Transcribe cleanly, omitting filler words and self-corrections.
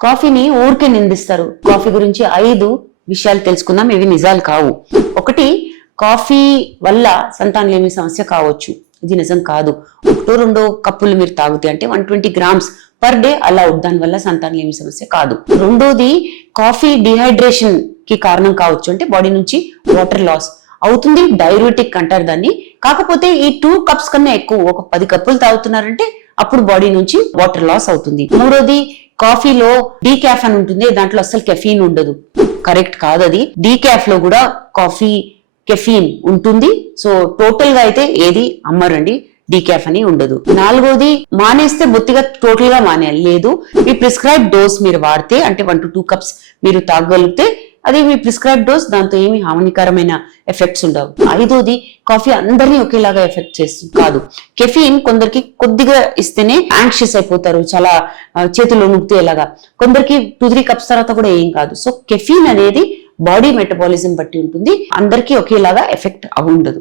కాఫీని ఊరికే నిందిస్తారు. కాఫీ గురించి 5 విషయాలు తెలుసుకుందాం. ఇవి నిజాలు కావు. ఒకటి, కాఫీ వల్ల సంతానలేమి సమస్య కావచ్చు. ఇది నిజం కాదు. 1-2 కప్పులు మీరు తాగితే అంటే 120 grams పర్ డే అలౌడ్. దాని వల్ల సంతానలేమి సమస్య కాదు. రెండోది, కాఫీ డిహైడ్రేషన్ కి కారణం కావచ్చు. అంటే బాడీ నుంచి వాటర్ లాస్ అవుతుంది. డైయూరెటిక్ అంటారు దాన్ని. కాకపోతే ఈ 2 cups కన్నా ఎక్కువ, ఒక 10 కప్పులు తాగుతున్నారంటే అప్పుడు బాడీ నుంచి వాటర్ లాస్ అవుతుంది. మూడోది, కాఫీలో డీకాఫ్ అని ఉంటుంది. దాంట్లో అసలు కెఫీన్ ఉండదు. కరెక్ట్ కాదు అది. డీకాఫ్ లో కూడా కాఫీ కెఫీన్ ఉంటుంది. సో టోటల్ గా అయితే ఏది అమ్మరండి, డీకాఫ్ అని ఉండదు. నాలుగోది, మానేస్తే బొత్తిగా టోటల్ గా మానేయాలి లేదు. మీ ప్రిస్క్రైబ్ డోస్ మీరు వాడితే అంటే 1 to 2 cups మీరు తాగగలిగితే అది మీ ప్రిస్క్రైబ్ డోస్. దాంతో ఏమి హానికరమైన ఎఫెక్ట్స్ ఉండవు. ఐదోది, కాఫీ అందరినీ ఒకేలాగా ఎఫెక్ట్ చేస్తుంది కాదు. కెఫీన్ కొందరికి కొద్దిగా ఇస్తేనే యాంగ్షియస్ అయిపోతారు, చాలా చేతుల్లో నొక్కితేలాగా. కొందరికి 2-3 cups తర్వాత కూడా ఏం కాదు. సో కెఫీన్ అనేది బాడీ మెటబాలిజం బట్టి ఉంటుంది. అందరికీ ఒకేలాగా ఎఫెక్ట్ ఉండదు.